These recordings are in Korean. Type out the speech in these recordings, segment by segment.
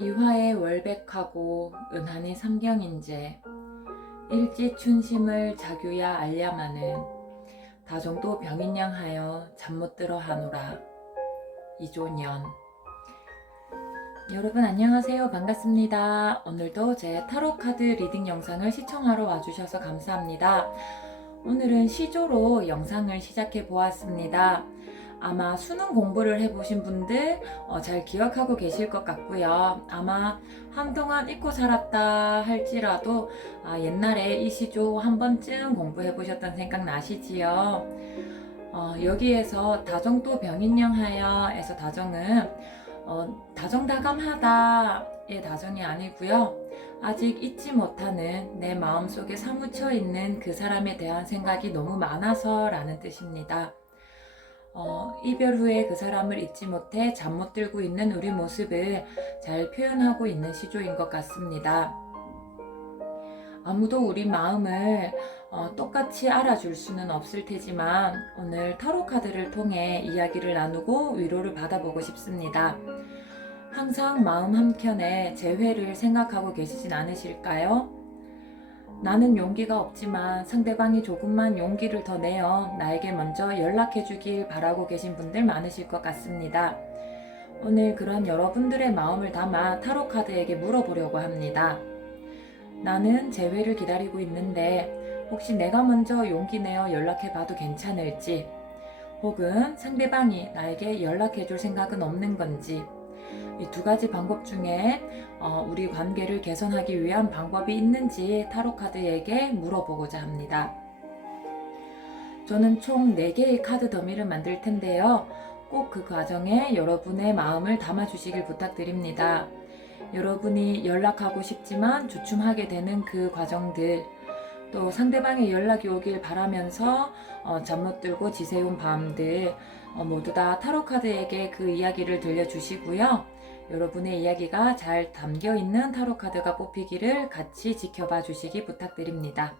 이화의 월백하고 은하니 삼경인제 일지춘심을 자규야 알야마는 다정도 병인양하여 잠 못 들어 하노라. 이조년. 여러분 안녕하세요. 반갑습니다. 오늘도 제 타로카드 리딩 영상을 시청하러 와주셔서 감사합니다. 오늘은 시조로 영상을 시작해 보았습니다. 아마 수능 공부를 해보신 분들 잘 기억하고 계실 것 같고요. 아마 한동안 잊고 살았다 할지라도 옛날에 이 시조 한 번쯤 공부해 보셨던 생각 나시지요? 여기에서 다정도 병인령하여에서 다정은 다정다감하다의 다정이 아니고요. 아직 잊지 못하는 내 마음속에 사무쳐 있는 그 사람에 대한 생각이 너무 많아서 라는 뜻입니다. 이별 후에 그 사람을 잊지 못해 잠 못 들고 있는 우리 모습을 잘 표현하고 있는 시조인 것 같습니다. 아무도 우리 마음을 똑같이 알아줄 수는 없을 테지만 오늘 타로 카드를 통해 이야기를 나누고 위로를 받아보고 싶습니다. 항상 마음 한켠에 재회를 생각하고 계시진 않으실까요? 나는 용기가 없지만 상대방이 조금만 용기를 더 내어 나에게 먼저 연락해 주길 바라고 계신 분들 많으실 것 같습니다. 오늘 그런 여러분들의 마음을 담아 타로 카드에게 물어보려고 합니다. 나는 재회를 기다리고 있는데 혹시 내가 먼저 용기 내어 연락해 봐도 괜찮을지, 혹은 상대방이 나에게 연락해 줄 생각은 없는 건지, 이 두 가지 방법 중에 우리 관계를 개선하기 위한 방법이 있는지 타로카드에게 물어보고자 합니다. 저는 총 4개의 카드 더미를 만들 텐데요. 꼭 그 과정에 여러분의 마음을 담아주시길 부탁드립니다. 여러분이 연락하고 싶지만 주춤하게 되는 그 과정들, 또 상대방의 연락이 오길 바라면서 잠 못 들고 지새운 밤들, 모두 다 타로카드에게 그 이야기를 들려주시고요. 여러분의 이야기가 잘 담겨있는 타로카드가 뽑히기를 같이 지켜봐 주시기 부탁드립니다.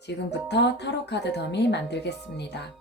지금부터 타로카드 더미 만들겠습니다.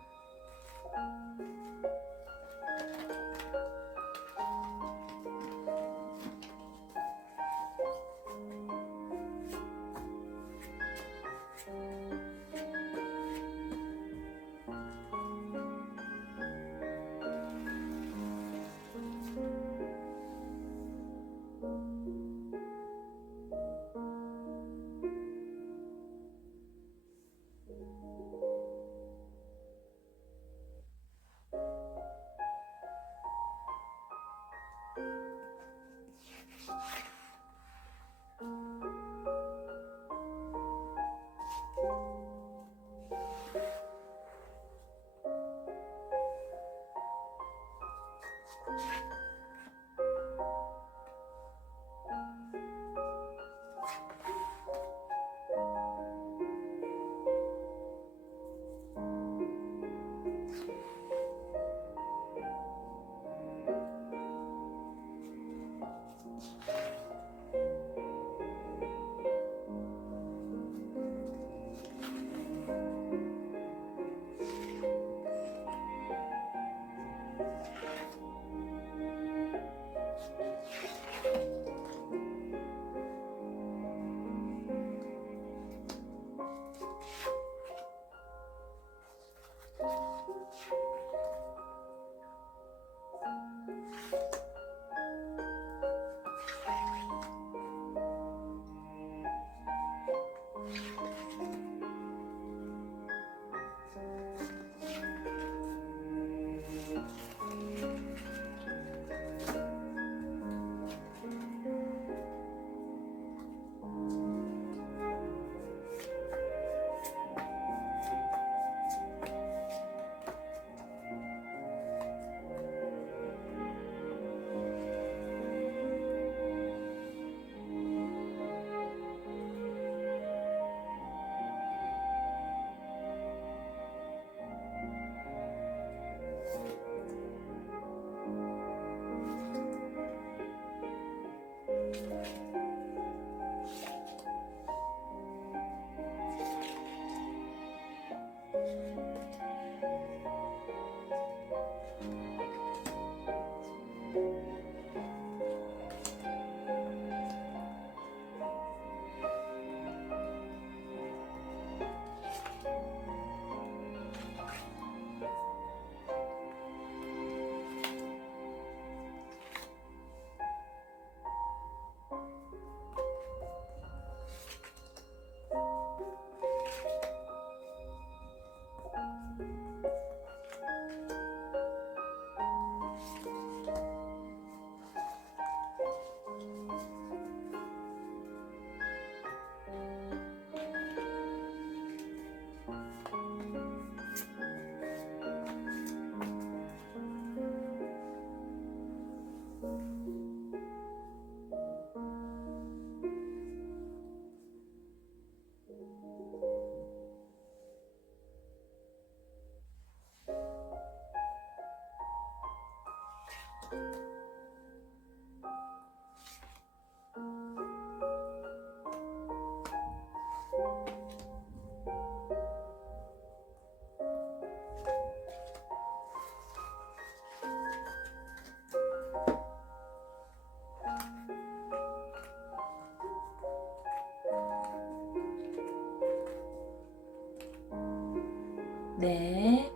네,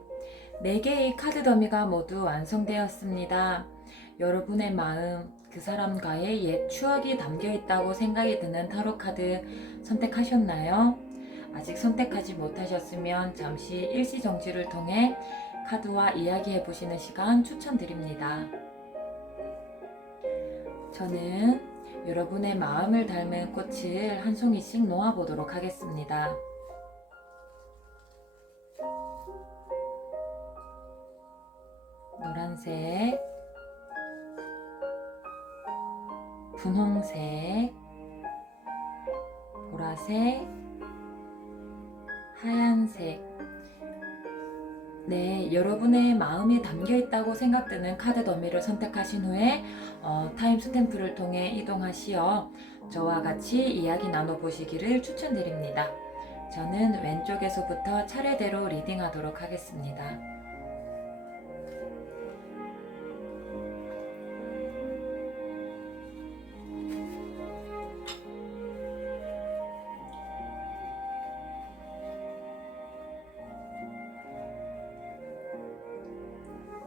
4개의 카드 더미가 모두 완성되었습니다. 여러분의 마음, 그 사람과의 옛 추억이 담겨 있다고 생각이 드는 타로 카드 선택하셨나요? 아직 선택하지 못하셨으면 잠시 일시정지를 통해 카드와 이야기해 보시는 시간 추천드립니다. 저는 여러분의 마음을 닮은 꽃을 한 송이씩 놓아보도록 하겠습니다. 노란색, 분홍색, 보라색, 하얀색. 네, 여러분의 마음이 담겨 있다고 생각되는 카드 더미를 선택하신 후에 타임 스탬프를 통해 이동하시어 저와 같이 이야기 나눠보시기를 추천드립니다. 저는 왼쪽에서부터 차례대로 리딩하도록 하겠습니다.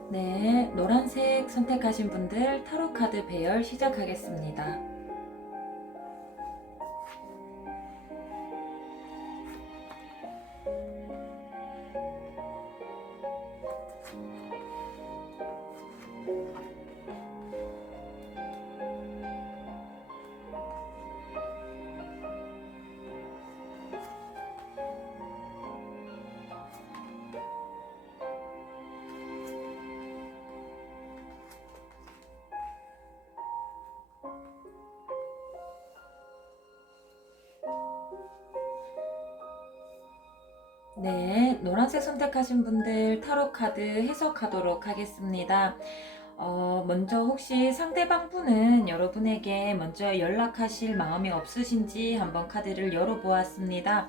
네, 노란색 선택하신 분들 타로 카드 배열 시작하겠습니다. 네, 노란색 선택하신 분들 타로 카드 해석하도록 하겠습니다. 먼저 혹시 상대방 분은 여러분에게 먼저 연락하실 마음이 없으신지 한번 카드를 열어보았습니다.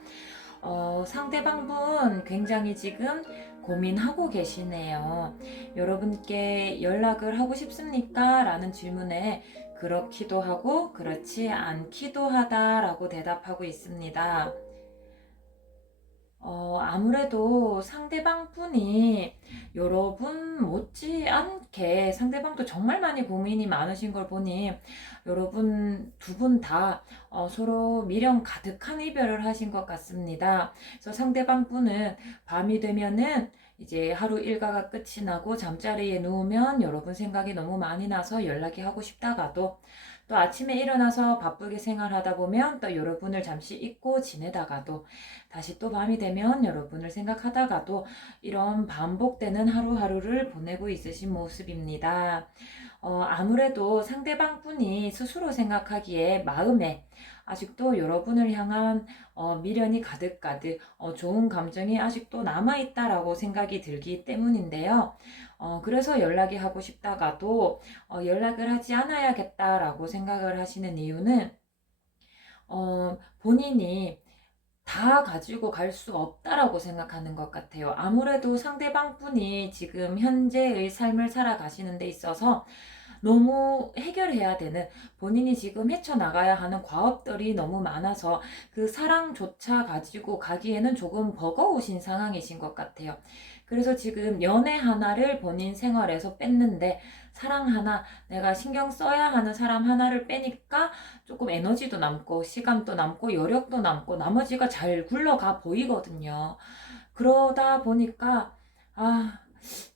상대방 분 굉장히 지금 고민하고 계시네요. 여러분께 연락을 하고 싶습니까? 라는 질문에 그렇기도 하고 그렇지 않기도 하다라고 대답하고 있습니다. 아무래도 상대방 분이 여러분 못지않게 상대방도 정말 많이 고민이 많으신 걸 보니 여러분 두 분 다 서로 미련 가득한 이별을 하신 것 같습니다. 그래서 상대방 분은 밤이 되면은 이제 하루 일과가 끝이 나고 잠자리에 누우면 여러분 생각이 너무 많이 나서 연락이 하고 싶다가도 또 아침에 일어나서 바쁘게 생활하다 보면 또 여러분을 잠시 잊고 지내다가도 다시 또 밤이 되면 여러분을 생각하다가도 이런 반복되는 하루하루를 보내고 있으신 모습입니다. 아무래도 상대방 분이 스스로 생각하기에 마음에 아직도 여러분을 향한 미련이 가득가득 좋은 감정이 아직도 남아있다라고 생각이 들기 때문인데요. 그래서 연락이 하고 싶다가도 연락을 하지 않아야겠다라고 생각을 하시는 이유는 본인이 다 가지고 갈 수 없다라고 생각하는 것 같아요. 아무래도 상대방 분이 지금 현재의 삶을 살아가시는 데 있어서 너무 해결해야 되는 본인이 지금 헤쳐나가야 하는 과업들이 너무 많아서 그 사랑조차 가지고 가기에는 조금 버거우신 상황이신 것 같아요. 그래서 지금 연애 하나를 본인 생활에서 뺐는데 사랑 하나, 내가 신경 써야 하는 사람 하나를 빼니까 조금 에너지도 남고 시간도 남고 여력도 남고 나머지가 잘 굴러가 보이거든요. 그러다 보니까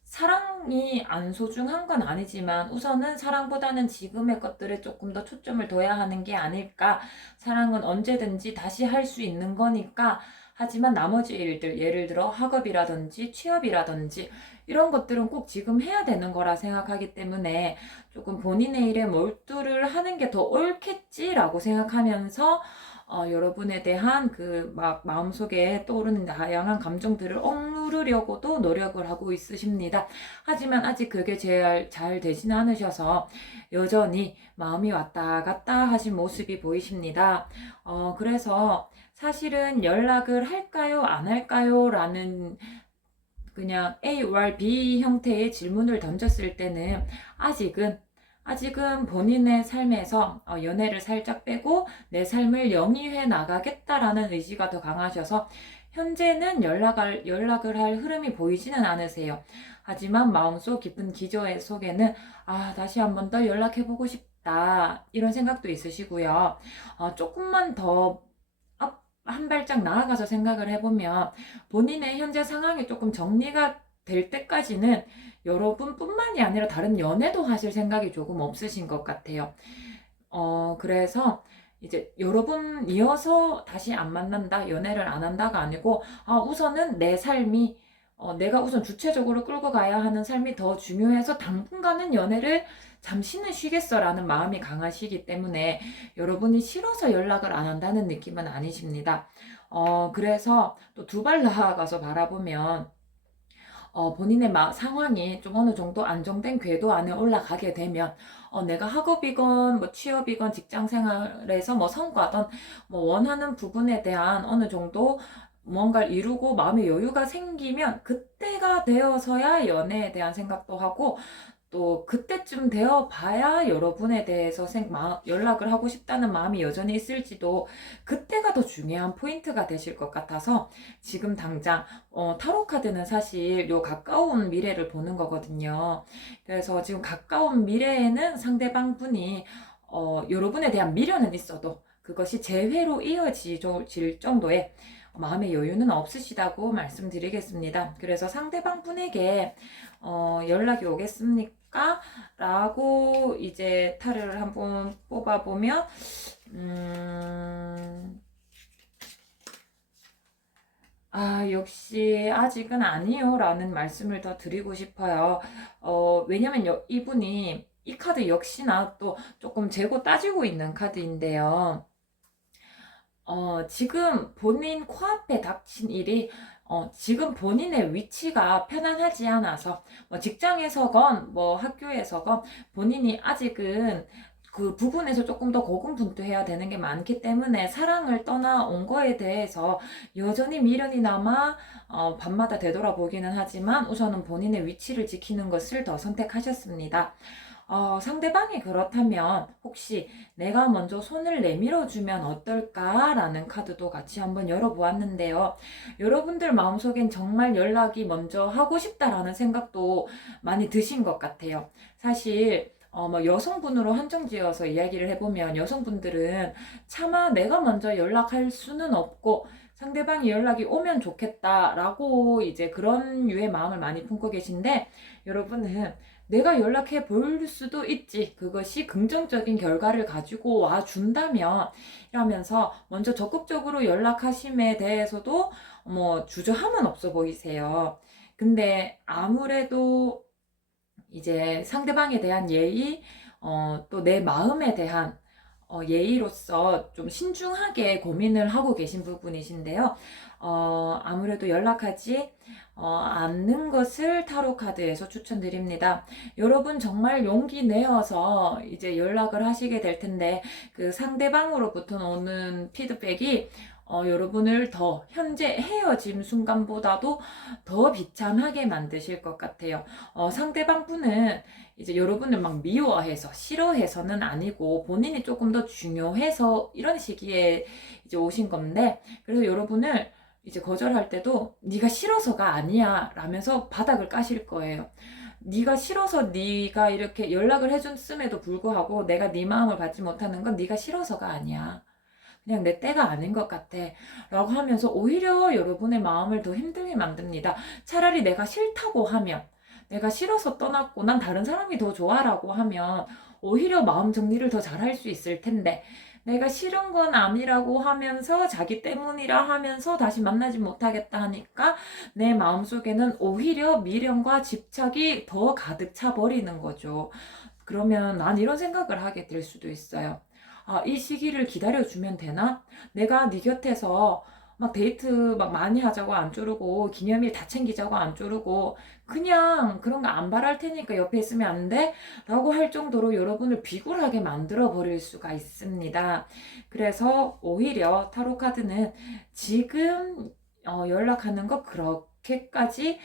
사랑이 안 소중한 건 아니지만 우선은 사랑보다는 지금의 것들에 조금 더 초점을 둬야 하는 게 아닐까. 사랑은 언제든지 다시 할 수 있는 거니까. 하지만 나머지 일들, 예를 들어 학업이라든지 취업이라든지 이런 것들은 꼭 지금 해야 되는 거라 생각하기 때문에 조금 본인의 일에 몰두를 하는 게 더 옳겠지라고 생각하면서 여러분에 대한 그 마음속에 떠오르는 다양한 감정들을 억누르려고도 노력을 하고 있으십니다. 하지만 아직 그게 잘 되지는 않으셔서 여전히 마음이 왔다 갔다 하신 모습이 보이십니다. 그래서 사실은 연락을 할까요, 안 할까요? 라는 그냥 A or B 형태의 질문을 던졌을 때는 아직은 본인의 삶에서 연애를 살짝 빼고 내 삶을 영위해 나가겠다라는 의지가 더 강하셔서 현재는 연락을 할 흐름이 보이지는 않으세요. 하지만 마음속 깊은 기저 속에는 다시 한 번 더 연락해보고 싶다. 이런 생각도 있으시고요. 조금만 더 한 발짝 나아가서 생각을 해보면 본인의 현재 상황이 조금 정리가 될 때까지는 여러분뿐만이 아니라 다른 연애도 하실 생각이 조금 없으신 것 같아요. 그래서 이제 여러분 이어서 다시 안 만난다, 연애를 안 한다가 아니고, 우선은 내 삶이, 내가 우선 주체적으로 끌고 가야 하는 삶이 더 중요해서 당분간은 연애를 잠시는 쉬겠어라는 마음이 강하시기 때문에 여러분이 싫어서 연락을 안 한다는 느낌은 아니십니다. 그래서 또 두 발 나아가서 바라보면, 본인의 상황이 좀 어느 정도 안정된 궤도 안에 올라가게 되면 내가 학업이건 뭐 취업이건 직장 생활에서 뭐 성과든 뭐 원하는 부분에 대한 어느 정도 뭔가를 이루고 마음의 여유가 생기면 그때가 되어서야 연애에 대한 생각도 하고 또 그때쯤 되어 봐야 여러분에 대해서 연락을 하고 싶다는 마음이 여전히 있을지도 그때가 더 중요한 포인트가 되실 것 같아서 지금 당장 타로 카드는 사실 요 가까운 미래를 보는 거거든요. 그래서 지금 가까운 미래에는 상대방 분이 여러분에 대한 미련은 있어도 그것이 재회로 이어질 정도의 마음의 여유는 없으시다고 말씀드리겠습니다. 그래서 상대방 분에게 연락이 오겠습니까? 라고 이제 타르를 한번 뽑아보면 역시 아직은 아니요 라는 말씀을 더 드리고 싶어요. 왜냐면 이분이 이 카드 역시나 또 조금 재고 따지고 있는 카드인데요. 지금 본인 코앞에 닥친 일이 지금 본인의 위치가 편안하지 않아서 뭐 직장에서건 뭐 학교에서건 본인이 아직은 그 부분에서 조금 더 고군분투해야 되는 게 많기 때문에 사랑을 떠나온 거에 대해서 여전히 미련이 남아 밤마다 되돌아보기는 하지만 우선은 본인의 위치를 지키는 것을 더 선택하셨습니다. 상대방이 그렇다면 혹시 내가 먼저 손을 내밀어주면 어떨까라는 카드도 같이 한번 열어보았는데요. 여러분들 마음속엔 정말 연락이 먼저 하고 싶다라는 생각도 많이 드신 것 같아요. 사실 뭐 여성분으로 한정지어서 이야기를 해보면 여성분들은 차마 내가 먼저 연락할 수는 없고 상대방이 연락이 오면 좋겠다라고 이제 그런 유의 마음을 많이 품고 계신데 여러분은 내가 연락해 볼 수도 있지. 그것이 긍정적인 결과를 가지고 와 준다면 이러면서 먼저 적극적으로 연락하심에 대해서도 뭐 주저함은 없어 보이세요. 근데 아무래도 이제 상대방에 대한 예의, 또 내 마음에 대한 예의로서 좀 신중하게 고민을 하고 계신 부분이신데요. 아무래도 연락하지 않는 것을 타로 카드에서 추천드립니다. 여러분 정말 용기 내어서 이제 연락을 하시게 될 텐데 그 상대방으로부터 오는 피드백이 여러분을 더 현재 헤어짐 순간보다도 더 비참하게 만드실 것 같아요. 상대방 분은 이제 여러분을 막 미워해서 싫어해서는 아니고 본인이 조금 더 중요해서 이런 시기에 이제 오신 건데 그래서 여러분을 이제 거절할 때도 네가 싫어서가 아니야 라면서 바닥을 까실 거예요. 네가 싫어서 네가 이렇게 연락을 해줬음에도 불구하고 내가 네 마음을 받지 못하는 건 네가 싫어서가 아니야. 그냥 내 때가 아닌 것 같아 라고 하면서 오히려 여러분의 마음을 더 힘들게 만듭니다. 차라리 내가 싫다고 하면 내가 싫어서 떠났고 난 다른 사람이 더 좋아라고 하면 오히려 마음 정리를 더 잘할 수 있을 텐데 내가 싫은 건 아니라고 하면서 자기 때문이라 하면서 다시 만나지 못하겠다 하니까 내 마음속에는 오히려 미련과 집착이 더 가득 차 버리는 거죠. 그러면 난 이런 생각을 하게 될 수도 있어요. 이 시기를 기다려주면 되나? 내가 네 곁에서 막 데이트 막 많이 하자고 안 쪼르고 기념일 다 챙기자고 안 쪼르고 그냥 그런 거 안 바랄 테니까 옆에 있으면 안 돼? 라고 할 정도로 여러분을 비굴하게 만들어 버릴 수가 있습니다. 그래서 오히려 타로 카드는 지금 연락하는 거 그렇게까지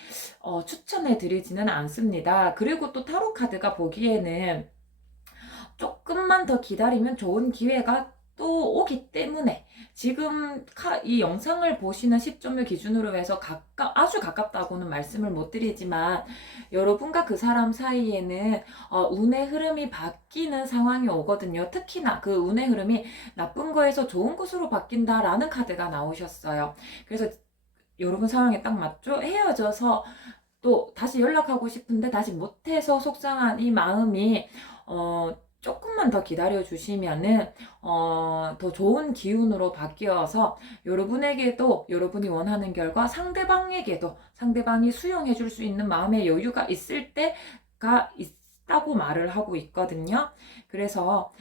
추천해 드리지는 않습니다. 그리고 또 타로 카드가 보기에는 조금만 더 기다리면 좋은 기회가 또 오기 때문에 지금 이 영상을 보시는 시점을 기준으로 해서 아주 가깝다고는 말씀을 못 드리지만 여러분과 그 사람 사이에는 운의 흐름이 바뀌는 상황이 오거든요. 특히나 그 운의 흐름이 나쁜 거에서 좋은 것으로 바뀐다라는 카드가 나오셨어요. 그래서 여러분 상황에 딱 맞죠? 헤어져서 또 다시 연락하고 싶은데 다시 못해서 속상한 이 마음이 조금만 더 기다려 주시면은 더 좋은 기운으로 바뀌어서 여러분에게도 여러분이 원하는 결과, 상대방에게도 상대방이 수용해 줄 수 있는 마음의 여유가 있을 때가 있다고 말을 하고 있거든요. 그래서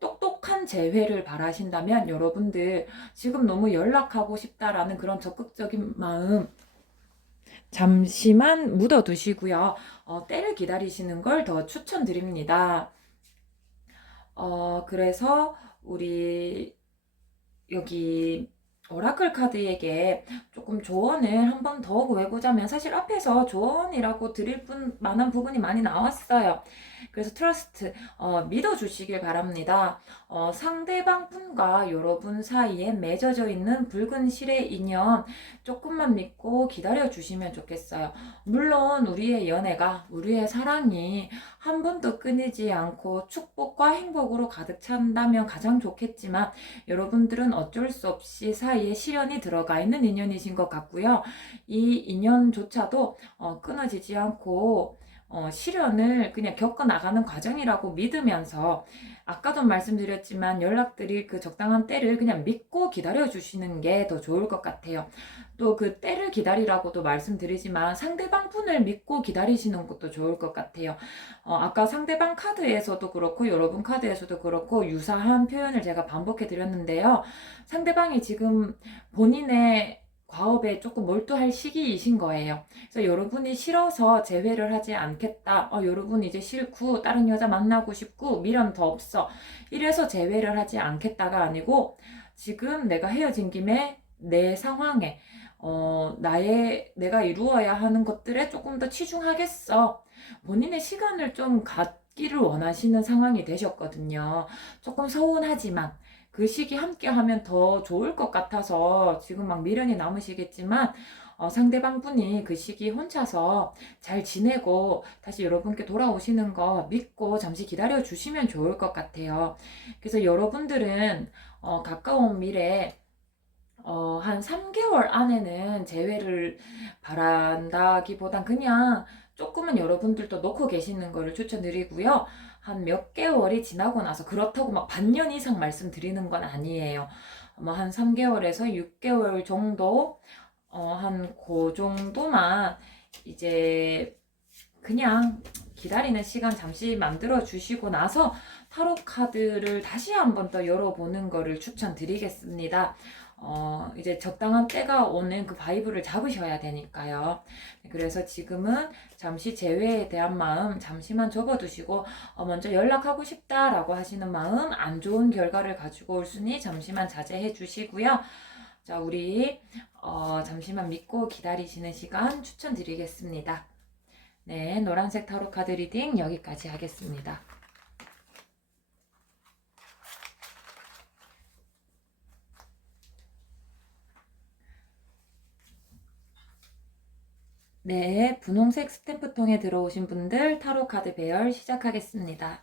똑똑한 재회를 바라신다면 여러분들 지금 너무 연락하고 싶다라는 그런 적극적인 마음 잠시만 묻어두시고요. 때를 기다리시는 걸 더 추천드립니다. 그래서 우리 여기 오라클 카드에게 조금 조언을 한 번 더 구해보자면, 사실 앞에서 조언이라고 드릴 만한 부분이 많이 나왔어요. 그래서 트러스트, 믿어주시길 바랍니다. 상대방 분과 여러분 사이에 맺어져 있는 붉은 실의 인연 조금만 믿고 기다려주시면 좋겠어요. 물론 우리의 연애가, 우리의 사랑이 한 번도 끊이지 않고 축복과 행복으로 가득 찬다면 가장 좋겠지만, 여러분들은 어쩔 수 없이 사이에 시련이 들어가 있는 인연이신 것 같고요. 이 인연조차도 끊어지지 않고 시련을 그냥 겪어나가는 과정이라고 믿으면서, 아까도 말씀드렸지만 연락드릴 그 적당한 때를 그냥 믿고 기다려주시는 게 더 좋을 것 같아요. 또 그 때를 기다리라고도 말씀드리지만 상대방 분을 믿고 기다리시는 것도 좋을 것 같아요. 아까 상대방 카드에서도 그렇고 여러분 카드에서도 그렇고 유사한 표현을 제가 반복해 드렸는데요. 상대방이 지금 본인의 과업에 조금 몰두할 시기이신 거예요. 그래서 여러분이 싫어서 재회를 하지 않겠다. 여러분 이제 싫고 다른 여자 만나고 싶고 미련 더 없어. 이래서 재회를 하지 않겠다가 아니고, 지금 내가 헤어진 김에 내 상황에 내가 이루어야 하는 것들에 조금 더 치중하겠어. 본인의 시간을 좀 갖기를 원하시는 상황이 되셨거든요. 조금 서운하지만 그 시기 함께 하면 더 좋을 것 같아서 지금 막 미련이 남으시겠지만, 상대방 분이 그 시기 혼자서 잘 지내고 다시 여러분께 돌아오시는 거 믿고 잠시 기다려 주시면 좋을 것 같아요. 그래서 여러분들은 가까운 미래 한 3개월 안에는 재회를 바란다기보단 그냥 조금은 여러분들도 놓고 계시는 거를 추천드리고요. 한 몇 개월이 지나고 나서, 그렇다고 막 반년 이상 말씀드리는 건 아니에요. 뭐 한 3개월에서 6개월 정도, 한 그 정도만 이제 그냥 기다리는 시간 잠시 만들어 주시고 나서 타로 카드를 다시 한번 더 열어보는 거를 추천드리겠습니다. 이제 적당한 때가 오는 그 바이브를 잡으셔야 되니까요. 그래서 지금은 잠시 재회에 대한 마음 잠시만 접어두시고, 먼저 연락하고 싶다라고 하시는 마음, 안 좋은 결과를 가지고 올 수니 잠시만 자제해 주시고요. 자, 우리 잠시만 믿고 기다리시는 시간 추천드리겠습니다. 네, 노란색 타로 카드 리딩 여기까지 하겠습니다. 네, 분홍색 스탬프통에 들어오신 분들 타로 카드 배열 시작하겠습니다.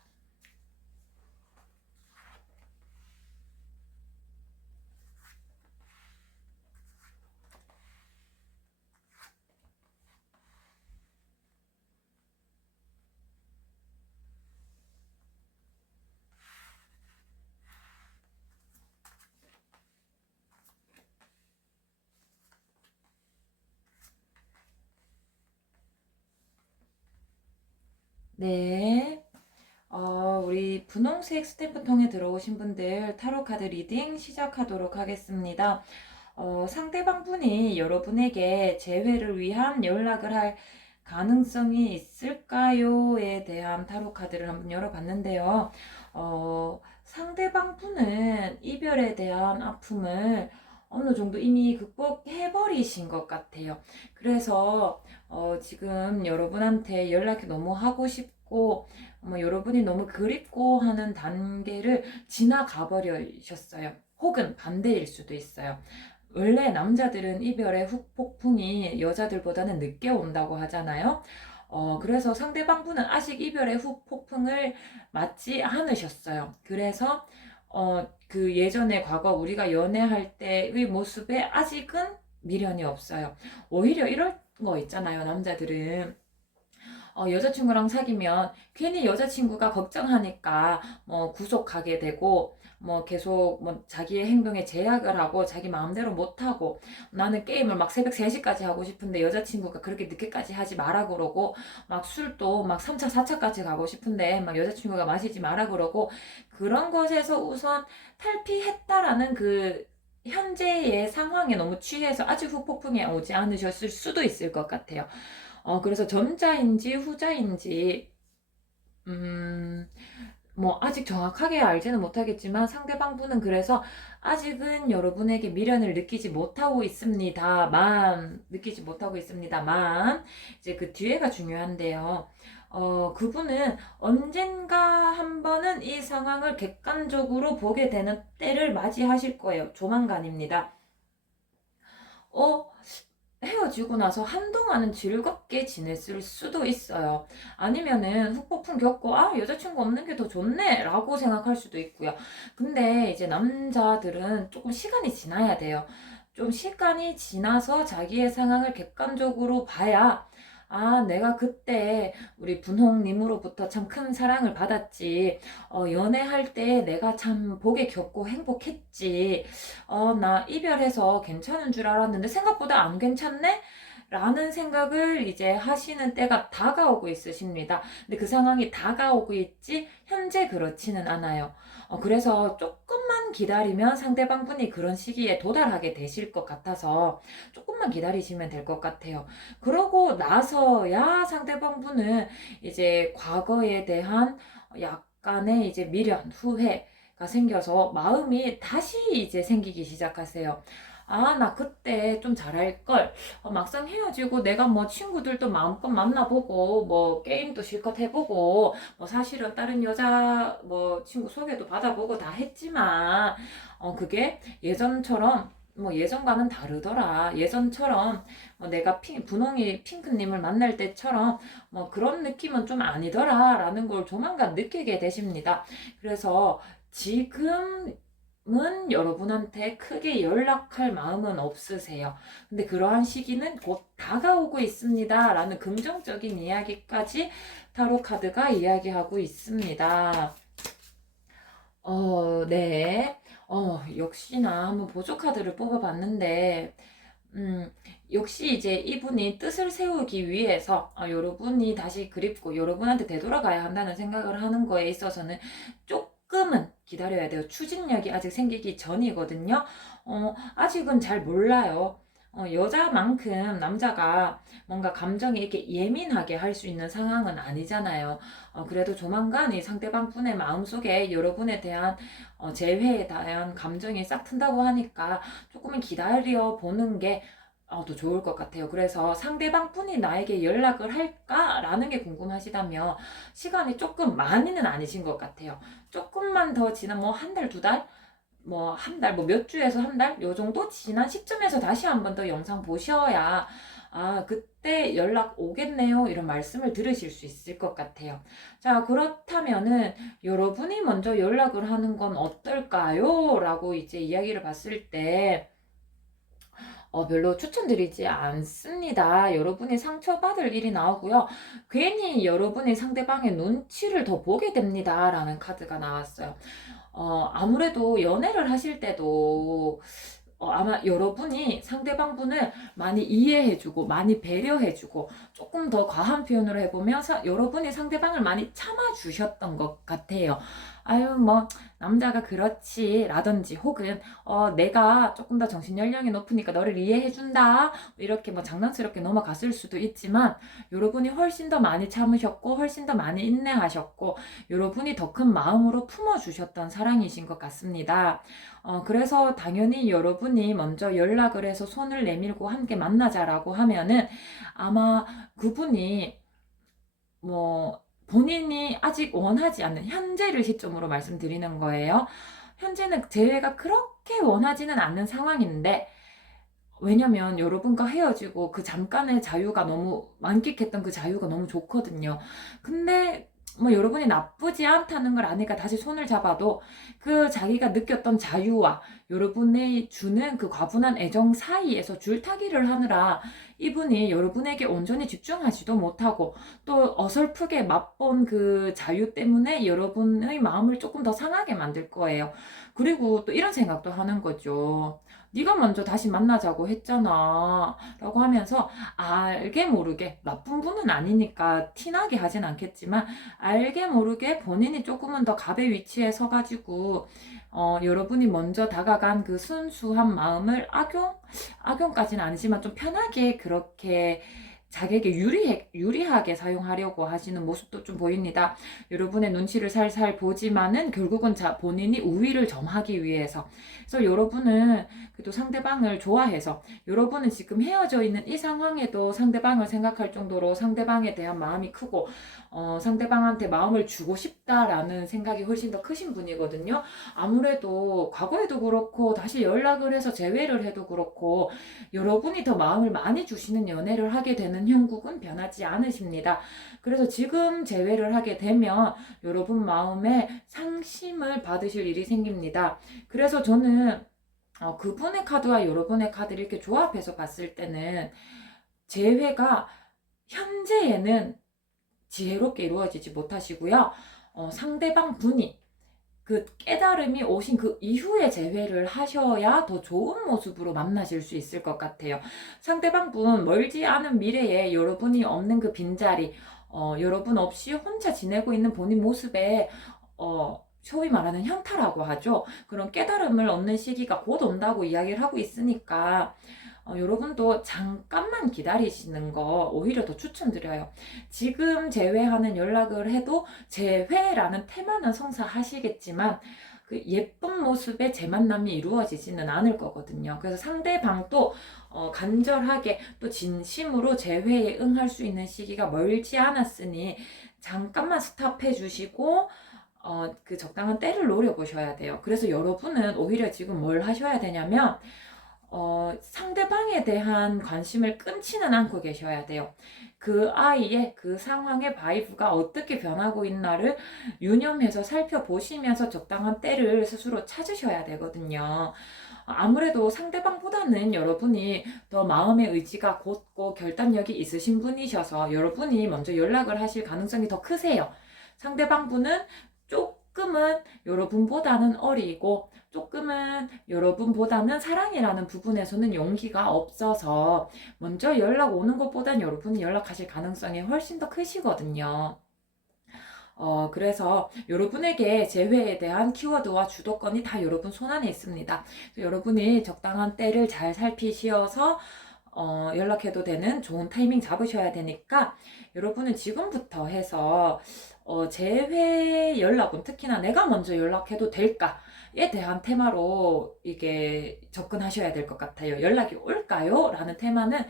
네, 우리 분홍색 스탬프통에 들어오신 분들 타로 카드 리딩 시작하도록 하겠습니다. 상대방 분이 여러분에게 재회를 위한 연락을 할 가능성이 있을까요?에 대한 타로 카드를 한번 열어봤는데요. 상대방 분은 이별에 대한 아픔을 어느 정도 이미 극복해버리신 것 같아요. 그래서 지금 여러분한테 연락이 너무 하고 싶고 뭐 여러분이 너무 그립고 하는 단계를 지나가 버리셨어요. 혹은 반대일 수도 있어요. 원래 남자들은 이별의 후폭풍이 여자들보다는 늦게 온다고 하잖아요. 그래서 상대방 분은 아직 이별의 후폭풍을 맞지 않으셨어요. 그래서 그 예전의 과거 우리가 연애할 때의 모습에 아직은 미련이 없어요. 오히려 이럴 거 있잖아요, 남자들은. 여자친구랑 사귀면 괜히 여자친구가 걱정하니까 뭐 구속하게 되고 뭐 계속 뭐 자기의 행동에 제약을 하고 자기 마음대로 못하고 나는 게임을 막 새벽 3시까지 하고 싶은데 여자친구가 그렇게 늦게까지 하지 마라 그러고 막 술도 막 3차, 4차까지 가고 싶은데 막 여자친구가 마시지 마라 그러고 그런 것에서 우선 탈피했다라는 그 현재의 상황에 너무 취해서 아직 후폭풍이 오지 않으셨을 수도 있을 것 같아요. 그래서 전자인지 후자인지, 음, 뭐, 아직 정확하게 알지는 못하겠지만 상대방 분은 그래서 아직은 여러분에게 미련을 느끼지 못하고 있습니다만, 이제 그 뒤에가 중요한데요. 그분은 언젠가 한 번은 이 상황을 객관적으로 보게 되는 때를 맞이하실 거예요. 조만간입니다. 어, 헤어지고 나서 한동안은 즐겁게 지냈을 수도 있어요. 아니면은 후폭풍 겪고, 아, 여자친구 없는 게 더 좋네, 라고 생각할 수도 있고요. 근데 이제 남자들은 조금 시간이 지나야 돼요. 좀 시간이 지나서 자기의 상황을 객관적으로 봐야, 아, 내가 그때 우리 분홍님으로부터 참 큰 사랑을 받았지. 연애할 때 내가 참 복에 겹고 행복했지. 나 이별해서 괜찮은 줄 알았는데 생각보다 안 괜찮네? 라는 생각을 이제 하시는 때가 다가오고 있으십니다. 근데 그 상황이 다가오고 있지, 현재 그렇지는 않아요. 그래서 조금만 기다리면 상대방 분이 그런 시기에 도달하게 되실 것 같아서 조금만 기다리시면 될 것 같아요. 그러고 나서야 상대방 분은 이제 과거에 대한 약간의 이제 미련, 후회가 생겨서 마음이 다시 이제 생기기 시작하세요. 아, 나 그때 좀 잘할걸. 막상 헤어지고 내가 뭐 친구들도 마음껏 만나보고, 뭐 게임도 실컷 해보고, 뭐 사실은 다른 여자 뭐 친구 소개도 받아보고 다 했지만, 그게 예전처럼 뭐 예전과는 다르더라. 예전처럼 내가 분홍이 핑크님을 만날 때처럼 뭐 그런 느낌은 좀 아니더라라는 걸 조만간 느끼게 되십니다. 그래서 지금은 여러분한테 크게 연락할 마음은 없으세요. 근데 그러한 시기는 곧 다가오고 있습니다. 라는 긍정적인 이야기까지 타로 카드가 이야기하고 있습니다. 네. 역시나 한번 보조 카드를 뽑아봤는데, 역시 이제 이분이 뜻을 세우기 위해서 여러분이 다시 그립고 여러분한테 되돌아가야 한다는 생각을 하는 거에 있어서는 조금은 기다려야 돼요. 추진력이 아직 생기기 전이거든요. 아직은 잘 몰라요. 여자만큼 남자가 뭔가 감정이 이렇게 예민하게 할 수 있는 상황은 아니잖아요. 그래도 조만간 이 상대방 분의 마음속에 여러분에 대한 재회에 대한 감정이 싹 튼다고 하니까 조금은 기다려 보는 게 더 좋을 것 같아요. 그래서 상대방 분이 나에게 연락을 할까라는 게 궁금하시다면 시간이 조금 많이는 아니신 것 같아요. 조금만 더 지난 뭐 한 달, 두 달? 뭐 한 달, 뭐 몇 주에서 한 달? 요 정도 지난 시점에서 다시 한 번 더 영상 보셔야 아, 그때 연락 오겠네요. 이런 말씀을 들으실 수 있을 것 같아요. 자, 그렇다면은 여러분이 먼저 연락을 하는 건 어떨까요? 라고 이제 이야기를 봤을 때 별로 추천드리지 않습니다. 여러분이 상처받을 일이 나오고요. 괜히 여러분이 상대방의 눈치를 더 보게 됩니다. 라는 카드가 나왔어요. 아무래도 연애를 하실 때도 아마 여러분이 상대방 분을 많이 이해해주고 많이 배려해주고 조금 더 과한 표현으로 해보면 여러분이 상대방을 많이 참아주셨던 것 같아요. 아유 뭐 남자가 그렇지 라든지 혹은 내가 조금 더 정신연령이 높으니까 너를 이해해준다 이렇게 뭐 장난스럽게 넘어갔을 수도 있지만 여러분이 훨씬 더 많이 참으셨고 훨씬 더 많이 인내하셨고 여러분이 더 큰 마음으로 품어주셨던 사랑이신 것 같습니다. 그래서 당연히 여러분이 먼저 연락을 해서 손을 내밀고 함께 만나자라고 하면은 아마 그분이 뭐 본인이 아직 원하지 않는 현재를 시점으로 말씀드리는 거예요. 현재는 재회가 그렇게 원하지는 않는 상황인데, 왜냐면 여러분과 헤어지고 그 잠깐의 자유가 너무 만끽했던 그 자유가 너무 좋거든요. 근데 뭐 여러분이 나쁘지 않다는 걸 아니까 다시 손을 잡아도 그 자기가 느꼈던 자유와 여러분이 주는 그 과분한 애정 사이에서 줄타기를 하느라 이분이 여러분에게 온전히 집중하지도 못하고 또 어설프게 맛본 그 자유 때문에 여러분의 마음을 조금 더 상하게 만들 거예요. 그리고 또 이런 생각도 하는 거죠. 네가 먼저 다시 만나자고 했잖아 라고 하면서 알게 모르게, 나쁜 분은 아니니까 티나게 하진 않겠지만 알게 모르게 본인이 조금은 더 갑의 위치에 서가지고 여러분이 먼저 다가간 그 순수한 마음을 악용까지는 아니지만 좀 편하게 그렇게 자기에게 유리하게 사용하려고 하시는 모습도 좀 보입니다. 여러분의 눈치를 살살 보지만은 결국은 본인이 우위를 점하기 위해서. 그래서 여러분은 그래도 상대방을 좋아해서, 여러분은 지금 헤어져 있는 이 상황에도 상대방을 생각할 정도로 상대방에 대한 마음이 크고 상대방한테 마음을 주고 싶다라는 생각이 훨씬 더 크신 분이거든요. 아무래도 과거에도 그렇고 다시 연락을 해서 재회를 해도 그렇고 여러분이 더 마음을 많이 주시는 연애를 하게 되는 형국은 변하지 않으십니다. 그래서 지금 재회를 하게 되면 여러분 마음에 상심을 받으실 일이 생깁니다. 그래서 저는 그분의 카드와 여러분의 카드를 이렇게 조합해서 봤을 때는 재회가 현재에는 지혜롭게 이루어지지 못하시고요. 상대방 분이 그 깨달음이 오신 그 이후에 재회를 하셔야 더 좋은 모습으로 만나실 수 있을 것 같아요. 상대방 분 멀지 않은 미래에 여러분이 없는 그 빈자리, 여러분 없이 혼자 지내고 있는 본인 모습에 소위 말하는 현타라고 하죠. 그런 깨달음을 얻는 시기가 곧 온다고 이야기를 하고 있으니까 여러분도 잠깐만 기다리시는 거 오히려 더 추천드려요. 지금 재회하는 연락을 해도 재회라는 테마는 성사하시겠지만 그 예쁜 모습의 재만남이 이루어지지는 않을 거거든요. 그래서 상대방도 간절하게 또 진심으로 재회에 응할 수 있는 시기가 멀지 않았으니 잠깐만 스탑해 주시고 그 적당한 때를 노려보셔야 돼요. 그래서 여러분은 오히려 지금 뭘 하셔야 되냐면 상대방에 대한 관심을 끊지는 않고 계셔야 돼요. 그 아이의 그 상황의 바이브가 어떻게 변하고 있나를 유념해서 살펴보시면서 적당한 때를 스스로 찾으셔야 되거든요. 아무래도 상대방보다는 여러분이 더 마음의 의지가 곧고 결단력이 있으신 분이셔서 여러분이 먼저 연락을 하실 가능성이 더 크세요. 상대방 분은 조금은 여러분보다는 어리고 조금은 여러분보다는 사랑이라는 부분에서는 용기가 없어서 먼저 연락 오는 것보단 여러분이 연락하실 가능성이 훨씬 더 크시거든요. 그래서 여러분에게 재회에 대한 키워드와 주도권이 다 여러분 손안에 있습니다. 여러분이 적당한 때를 잘 살피셔서 연락해도 되는 좋은 타이밍 잡으셔야 되니까 여러분은 지금부터 해서 재회 연락은 특히나 내가 먼저 연락해도 될까에 대한 테마로 이게 접근하셔야 될 것 같아요. 연락이 올까요? 라는 테마는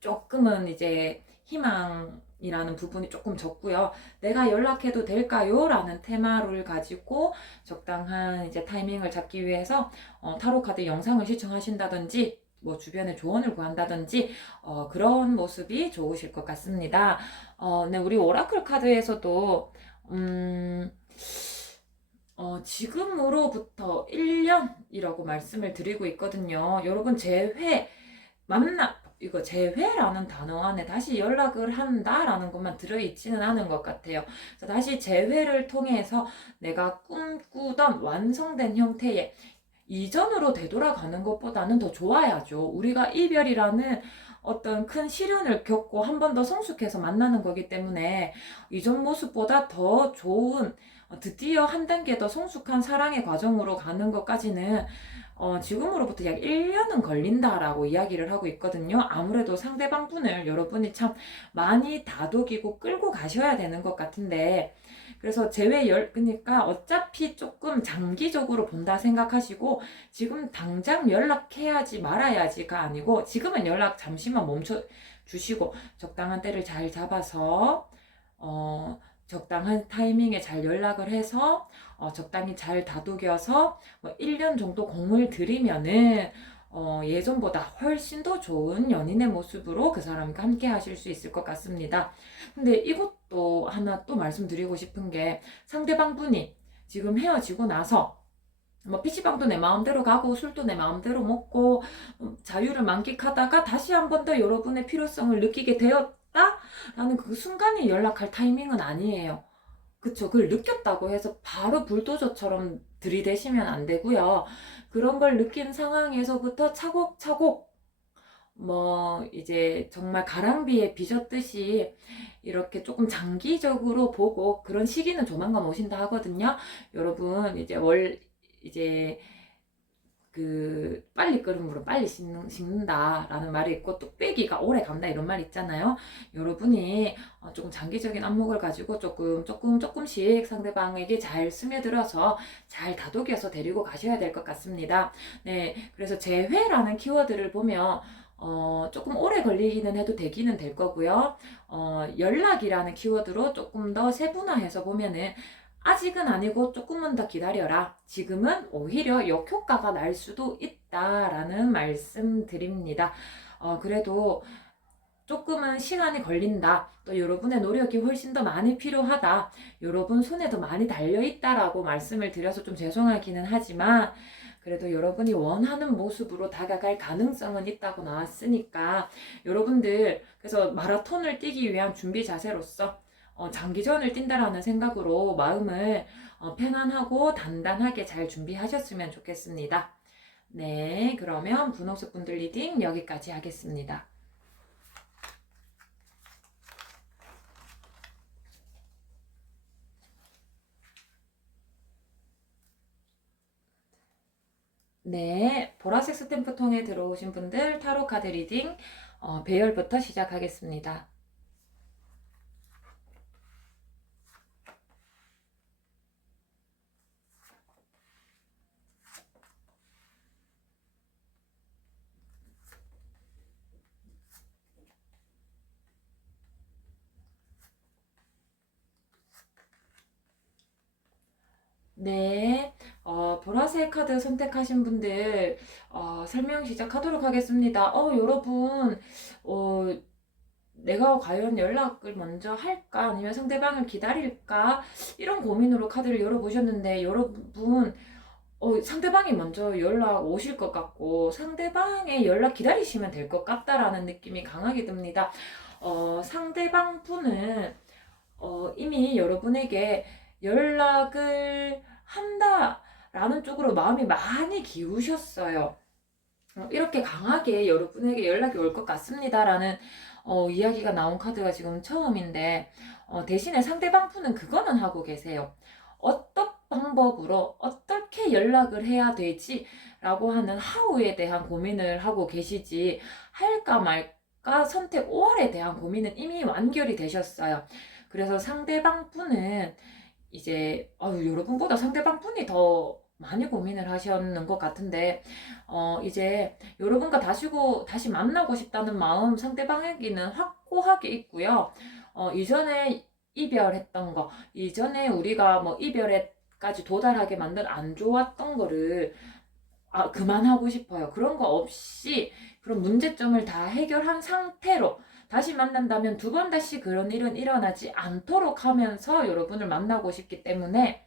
조금은 이제 희망이라는 부분이 조금 적고요. 내가 연락해도 될까요? 라는 테마를 가지고 적당한 이제 타이밍을 잡기 위해서 타로 카드 영상을 시청하신다든지 뭐 주변에 조언을 구한다든지 그런 모습이 좋으실 것 같습니다. 네, 우리 오라클 카드에서도 지금으로부터 1년이라고 말씀을 드리고 있거든요. 여러분 이거 재회라는 단어 안에 다시 연락을 한다라는 것만 들어있지는 않은 것 같아요. 그래서 다시 재회를 통해서 내가 꿈꾸던 완성된 형태의 이전으로 되돌아가는 것보다는 더 좋아야죠. 우리가 이별이라는 어떤 큰 시련을 겪고 한 번 더 성숙해서 만나는 거기 때문에 이전 모습보다 더 좋은, 드디어 한 단계 더 성숙한 사랑의 과정으로 가는 것까지는 지금으로부터 약 1년은 걸린다라고 이야기를 하고 있거든요. 아무래도 상대방 분을 여러분이 참 많이 다독이고 끌고 가셔야 되는 것 같은데, 그래서 그러니까 어차피 조금 장기적으로 본다 생각하시고 지금 당장 연락해야지 말아야지가 아니고 지금은 연락 잠시만 멈춰 주시고 적당한 때를 잘 잡아서 적당한 타이밍에 잘 연락을 해서 적당히 잘 다독여서 뭐 1년 정도 공을 들이면은 예전보다 훨씬 더 좋은 연인의 모습으로 그 사람과 함께 하실 수 있을 것 같습니다. 근데 이것도 하나 또 말씀드리고 싶은 게, 상대방 분이 지금 헤어지고 나서 뭐 PC방도 내 마음대로 가고 술도 내 마음대로 먹고 자유를 만끽하다가 다시 한 번 더 여러분의 필요성을 느끼게 되었다라는 그 순간에 연락할 타이밍은 아니에요. 그쵸. 그걸 느꼈다고 해서 바로 불도저처럼 들이대시면 안 되고요. 그런 걸 느낀 상황에서부터 차곡차곡 뭐 이제 정말 가랑비에 빚었듯이 이렇게 조금 장기적으로 보고, 그런 시기는 조만간 오신다 하거든요. 여러분 이제 그 빨리 끓은 물은 빨리 식는다라는 말이 있고, 뚝배기가 오래 간다 이런 말 있잖아요. 여러분이 조금 장기적인 안목을 가지고 조금씩 상대방에게 잘 스며들어서 잘 다독여서 데리고 가셔야 될 것 같습니다. 네, 그래서 재회라는 키워드를 보면 조금 오래 걸리기는 해도 되기는 될 거고요. 연락이라는 키워드로 조금 더 세분화해서 보면은, 아직은 아니고 조금만 더 기다려라, 지금은 오히려 역효과가 날 수도 있다라는 말씀 드립니다. 그래도 조금은 시간이 걸린다, 또 여러분의 노력이 훨씬 더 많이 필요하다, 여러분 손에 더 많이 달려있다라고 말씀을 드려서 좀 죄송하기는 하지만, 그래도 여러분이 원하는 모습으로 다가갈 가능성은 있다고 나왔으니까, 여러분들 그래서 마라톤을 뛰기 위한 준비 자세로서 장기전을 뛴다라는 생각으로 마음을 편안하고 단단하게 잘 준비하셨으면 좋겠습니다. 네, 그러면 분홍색 분들 리딩 여기까지 하겠습니다. 네, 보라색 스탬프 통에 들어오신 분들 타로 카드 리딩 배열부터 시작하겠습니다. 네, 보라색 카드 선택하신 분들 설명 시작하도록 하겠습니다. 여러분, 내가 과연 연락을 먼저 할까 아니면 상대방을 기다릴까, 이런 고민으로 카드를 열어보셨는데, 여러분 상대방이 먼저 연락 오실 것 같고 상대방의 연락 기다리시면 될 것 같다라는 느낌이 강하게 듭니다. 상대방 분은 이미 여러분에게 연락을 한다라는 쪽으로 마음이 많이 기우셨어요. 이렇게 강하게 여러분에게 연락이 올 것 같습니다라는 이야기가 나온 카드가 지금 처음인데, 대신에 상대방 분은 그거는 하고 계세요. 어떤 방법으로 어떻게 연락을 해야 되지? 라고 하는 하우에 대한 고민을 하고 계시지, 할까 말까 선택 5월에 대한 고민은 이미 완결이 되셨어요. 그래서 상대방 분은 이제 여러분보다 상대방 분이 더 많이 고민을 하셨는 것 같은데, 이제 여러분과 다시 만나고 싶다는 마음 상대방에게는 확고하게 있고요. 이전에 이별했던 거, 이전에 우리가 뭐 이별에까지 도달하게 만든 안 좋았던 거를 그만하고 싶어요. 그런 거 없이 그런 문제점을 다 해결한 상태로 다시 만난다면 두 번 다시 그런 일은 일어나지 않도록 하면서 여러분을 만나고 싶기 때문에,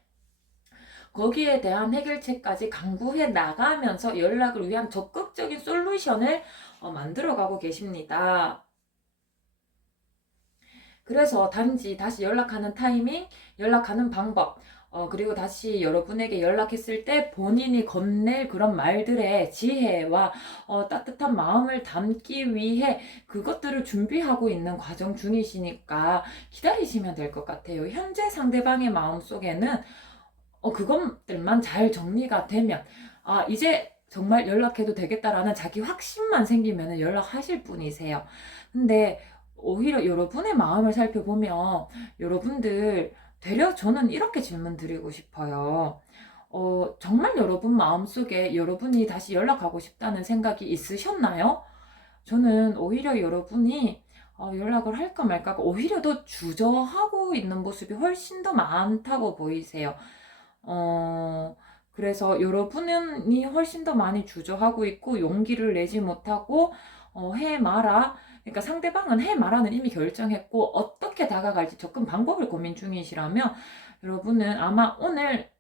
거기에 대한 해결책까지 강구해 나가면서 연락을 위한 적극적인 솔루션을 만들어가고 계십니다. 그래서 단지 다시 연락하는 타이밍, 연락하는 방법, 그리고 다시 여러분에게 연락했을 때 본인이 건넬 그런 말들의 지혜와 따뜻한 마음을 담기 위해 그것들을 준비하고 있는 과정 중이시니까 기다리시면 될 것 같아요. 현재 상대방의 마음속에는 그것들만 잘 정리가 되면, 이제 정말 연락해도 되겠다라는 자기 확신만 생기면 연락하실 분이세요. 근데 오히려 여러분의 마음을 살펴보면, 여러분들 되려 저는 이렇게 질문 드리고 싶어요. 정말 여러분 마음속에 여러분이 다시 연락하고 싶다는 생각이 있으셨나요? 저는 오히려 여러분이 연락을 할까 말까 오히려 더 주저하고 있는 모습이 훨씬 더 많다고 보이세요. 어, 그래서 여러분이 훨씬 더 많이 주저하고 있고 용기를 내지 못하고 해 마라. 그러니까 상대방은 해 마라는 이미 결정했고 어떻게 다가갈지 접근 방법을 고민 중이시라면 여러분은 아마 오늘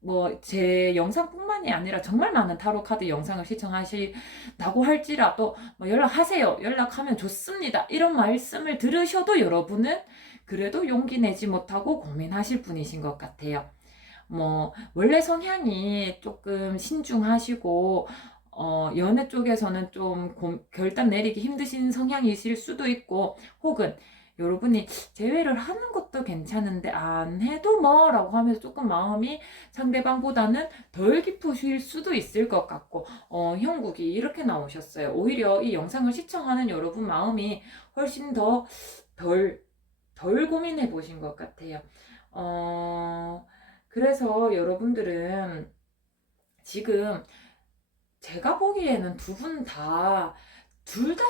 뭐 제 영상뿐만이 아니라 정말 많은 타로 카드 영상을 시청하신다고 할지라도 뭐 연락하세요. 연락하면 좋습니다. 이런 말씀을 들으셔도 여러분은 그래도 용기 내지 못하고 고민하실 분이신 것 같아요. 뭐 원래 성향이 조금 신중하시고 연애 쪽에서는 좀 결단 내리기 힘드신 성향이실 수도 있고 혹은 여러분이 제외를 하는 것도 괜찮은데 안 해도 뭐라고 하면서 조금 마음이 상대방보다는 덜 깊으실 수도 있을 것 같고 형국이 이렇게 나오셨어요. 오히려 이 영상을 시청하는 여러분 마음이 훨씬 덜 고민해 보신 것 같아요. 그래서 여러분들은 지금 제가 보기에는 둘 다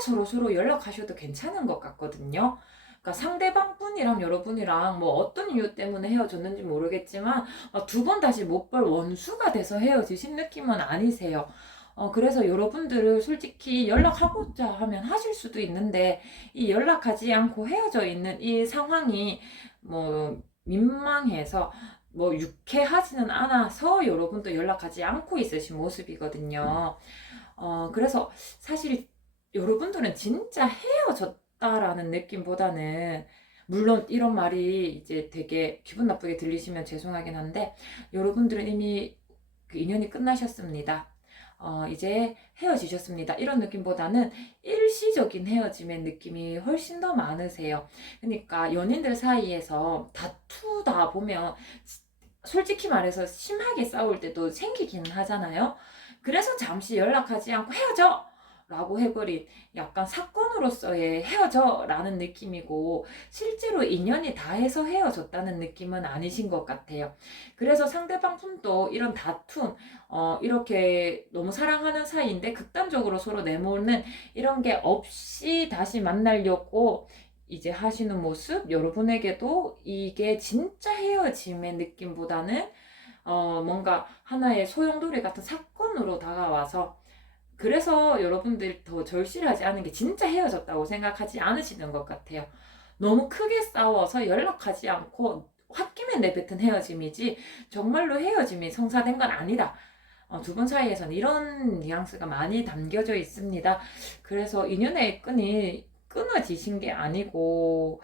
서로 연락하셔도 괜찮은 것 같거든요. 그러니까 상대방 분이랑 여러분이랑 뭐 어떤 이유 때문에 헤어졌는지 모르겠지만 두 번 다시 못 볼 원수가 돼서 헤어지신 느낌은 아니세요. 그래서 여러분들을 솔직히 연락하고자 하면 하실 수도 있는데 이 연락하지 않고 헤어져 있는 이 상황이 뭐 민망해서 뭐 유쾌하지는 않아서 여러분도 연락하지 않고 있으신 모습이거든요. 그래서 사실 여러분들은 진짜 헤어졌다라는 느낌보다는 물론 이런 말이 이제 되게 기분 나쁘게 들리시면 죄송하긴 한데 여러분들은 이미 그 인연이 끝나셨습니다. 이제 헤어지셨습니다. 이런 느낌보다는 일시적인 헤어짐의 느낌이 훨씬 더 많으세요. 그러니까 연인들 사이에서 다투다 보면 솔직히 말해서 심하게 싸울 때도 생기긴 하잖아요. 그래서 잠시 연락하지 않고 헤어져! 라고 해버린 약간 사건으로서의 헤어져! 라는 느낌이고 실제로 인연이 다해서 헤어졌다는 느낌은 아니신 것 같아요. 그래서 상대방 분도 이런 다툼, 이렇게 너무 사랑하는 사이인데 극단적으로 서로 내모는 이런 게 없이 다시 만나려고 이제 하시는 모습 여러분에게도 이게 진짜 헤어짐의 느낌보다는 뭔가 하나의 소용돌이 같은 사건으로 다가와서 그래서 여러분들이 더 절실하지 않은 게 진짜 헤어졌다고 생각하지 않으시는 것 같아요. 너무 크게 싸워서 연락하지 않고 홧김에 내뱉은 헤어짐이지 정말로 헤어짐이 성사된 건 아니다. 두 분 사이에서는 이런 뉘앙스가 많이 담겨져 있습니다. 그래서 인연의 끈이 끊어지신 게 아니고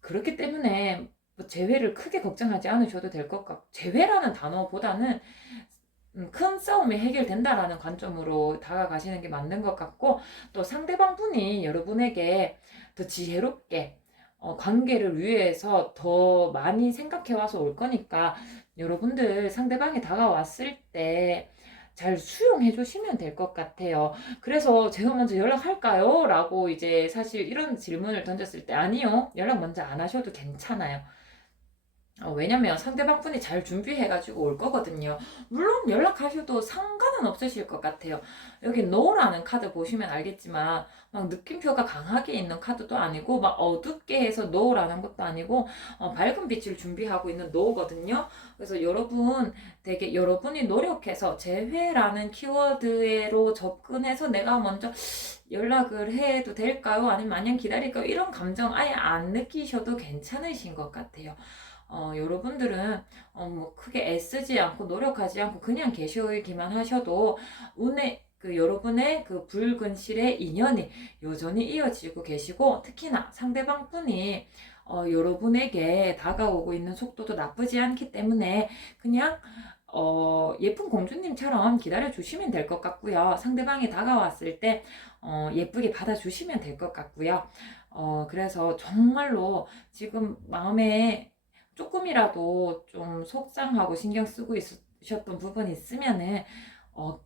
그렇기 때문에 뭐 재회를 크게 걱정하지 않으셔도 될 것 같고 재회라는 단어보다는 큰 싸움이 해결된다라는 관점으로 다가가시는 게 맞는 것 같고 또 상대방 분이 여러분에게 더 지혜롭게 관계를 위해서 더 많이 생각해 와서 올 거니까 여러분들 상대방이 다가왔을 때 잘 수용해 주시면 될 것 같아요. 그래서 제가 먼저 연락할까요? 라고 이제 사실 이런 질문을 던졌을 때 아니요. 연락 먼저 안 하셔도 괜찮아요. 왜냐면 상대방 분이 잘 준비해가지고 올 거거든요. 물론 연락하셔도 상관은 없으실 것 같아요. 여기 노라는 카드 보시면 알겠지만 막 느낌표가 강하게 있는 카드도 아니고 막 어둡게 해서 노라는 것도 아니고 밝은 빛을 준비하고 있는 노거든요. 그래서 여러분 되게 여러분이 노력해서 재회라는 키워드로 접근해서 내가 먼저 연락을 해도 될까요? 아니면 마냥 기다릴까요? 이런 감정 아예 안 느끼셔도 괜찮으신 것 같아요. 여러분들은 뭐 크게 애쓰지 않고 노력하지 않고 그냥 계시기만 하셔도 운의 여러분의 그 붉은 실의 인연이 여전히 이어지고 계시고 특히나 상대방 분이 여러분에게 다가오고 있는 속도도 나쁘지 않기 때문에 그냥 예쁜 공주님처럼 기다려 주시면 될 것 같고요. 상대방이 다가왔을 때 예쁘게 받아주시면 될 것 같고요. 그래서 정말로 지금 마음에 조금이라도 좀 속상하고 신경 쓰고 있으셨던 부분이 있으면은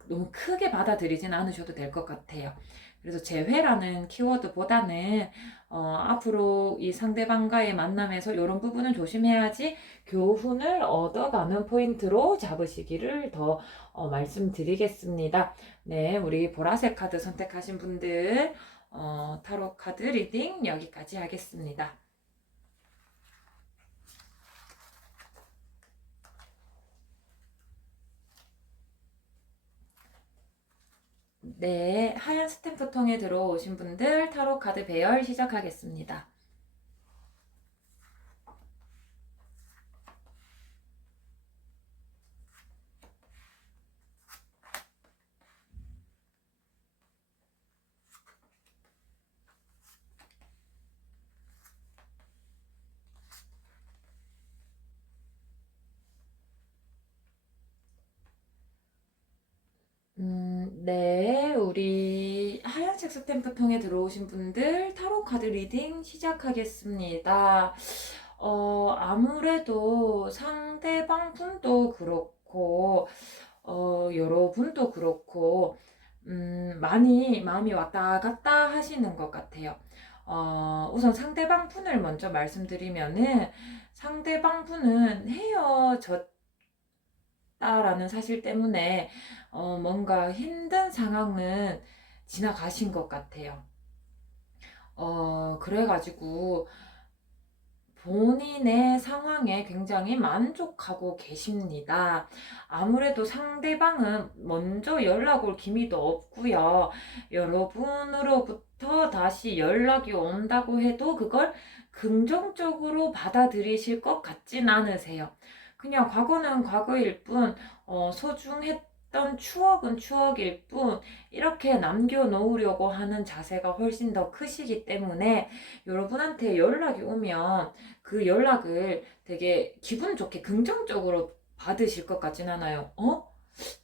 너무 크게 받아들이진 않으셔도 될 것 같아요. 그래서 재회라는 키워드보다는 앞으로 이 상대방과의 만남에서 이런 부분을 조심해야지 교훈을 얻어가는 포인트로 잡으시기를 더 말씀드리겠습니다. 네, 우리 보라색 카드 선택하신 분들 타로 카드 리딩 여기까지 하겠습니다. 네, 하얀 스탬프 통에 들어오신 분들 타로 카드 배열 시작하겠습니다. 네, 우리 하얀색 스탬프 통에 들어오신 분들 타로 카드 리딩 시작하겠습니다. 아무래도 상대방 분도 그렇고, 여러분도 그렇고, 많이 마음이 왔다 갔다 하시는 것 같아요. 우선 상대방 분을 먼저 말씀드리면은, 상대방 분은 헤어졌다라는 사실 때문에, 뭔가 힘든 상황은 지나가신 것 같아요. 그래가지고, 본인의 상황에 굉장히 만족하고 계십니다. 아무래도 상대방은 먼저 연락 올 기미도 없고요. 여러분으로부터 다시 연락이 온다고 해도 그걸 긍정적으로 받아들이실 것 같진 않으세요. 그냥 과거는 과거일 뿐, 소중했던 추억은 추억일 뿐, 이렇게 남겨놓으려고 하는 자세가 훨씬 더 크시기 때문에 여러분한테 연락이 오면 그 연락을 되게 기분 좋게 긍정적으로 받으실 것 같진 않아요.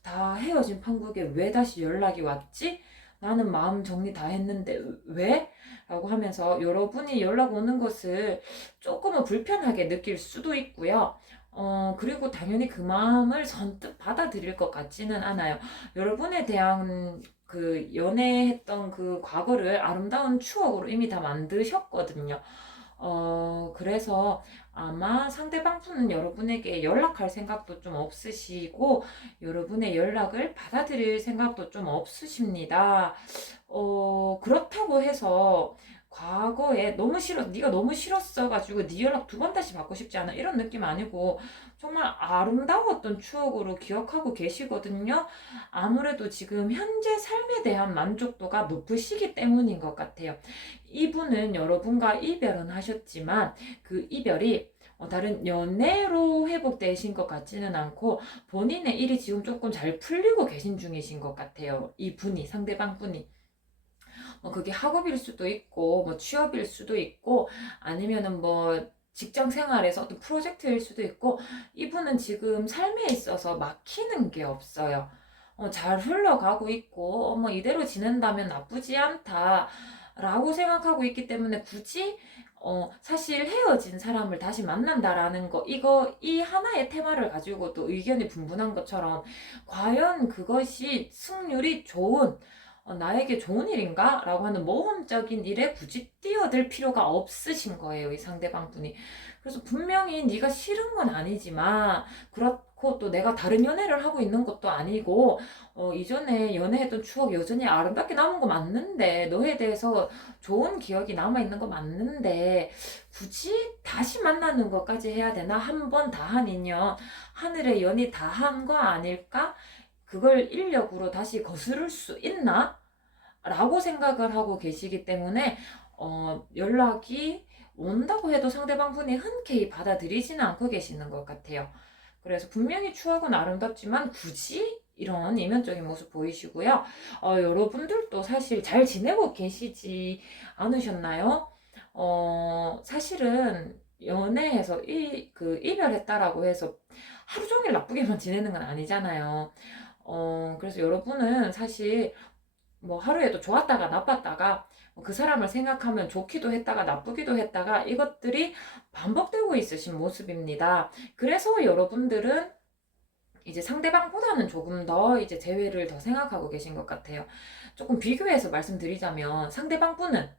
다 헤어진 판국에 왜 다시 연락이 왔지? 나는 마음 정리 다 했는데 왜? 라고 하면서 여러분이 연락 오는 것을 조금은 불편하게 느낄 수도 있고요. 그리고 당연히 그 마음을 선뜻 받아들일 것 같지는 않아요. 여러분에 대한 그 연애했던 그 과거를 아름다운 추억으로 이미 다 만드셨거든요. 그래서 아마 상대방 분은 여러분에게 연락할 생각도 좀 없으시고, 여러분의 연락을 받아들일 생각도 좀 없으십니다. 그렇다고 해서 과거에 너무 싫어, 네가 너무 싫었어가지고 네 연락 두 번 다시 받고 싶지 않아. 이런 느낌 아니고, 정말 아름다웠던 추억으로 기억하고 계시거든요. 아무래도 지금 현재 삶에 대한 만족도가 높으시기 때문인 것 같아요. 이분은 여러분과 이별은 하셨지만 그 이별이 다른 연애로 회복되신 것 같지는 않고 본인의 일이 지금 조금 잘 풀리고 계신 중이신 것 같아요. 이분이, 상대방 분이. 그게 학업일 수도 있고 뭐 취업일 수도 있고 아니면은 뭐 직장 생활에서 어떤 프로젝트일 수도 있고, 이분은 지금 삶에 있어서 막히는 게 없어요. 잘 흘러가고 있고, 뭐 이대로 지낸다면 나쁘지 않다 라고 생각하고 있기 때문에 굳이 사실 헤어진 사람을 다시 만난다라는 거, 이 하나의 테마를 가지고도 의견이 분분한 것처럼 과연 그것이 승률이 좋은, 나에게 좋은 일인가? 라고 하는 모험적인 일에 굳이 뛰어들 필요가 없으신 거예요, 이 상대방 분이. 그래서 분명히 네가 싫은 건 아니지만, 그렇고 또 내가 다른 연애를 하고 있는 것도 아니고, 이전에 연애했던 추억 여전히 아름답게 남은 거 맞는데, 너에 대해서 좋은 기억이 남아있는 거 맞는데, 굳이 다시 만나는 것까지 해야 되나? 한 번 다 한 인연, 하늘의 연이 다 한 거 아닐까? 그걸 인력으로 다시 거스를 수 있나? 라고 생각을 하고 계시기 때문에 연락이 온다고 해도 상대방 분이 흔쾌히 받아들이지는 않고 계시는 것 같아요. 그래서 분명히 추억은 아름답지만 굳이 이런 이면적인 모습 보이시고요. 여러분들도 사실 잘 지내고 계시지 않으셨나요? 사실은 연애해서 이별했다라고 해서 하루 종일 나쁘게만 지내는 건 아니잖아요. 그래서 여러분은 사실 뭐 하루에도 좋았다가 나빴다가 그 사람을 생각하면 좋기도 했다가 나쁘기도 했다가 이것들이 반복되고 있으신 모습입니다. 그래서 여러분들은 이제 상대방보다는 조금 더 이제 재회를 더 생각하고 계신 것 같아요. 조금 비교해서 말씀드리자면 상대방 분은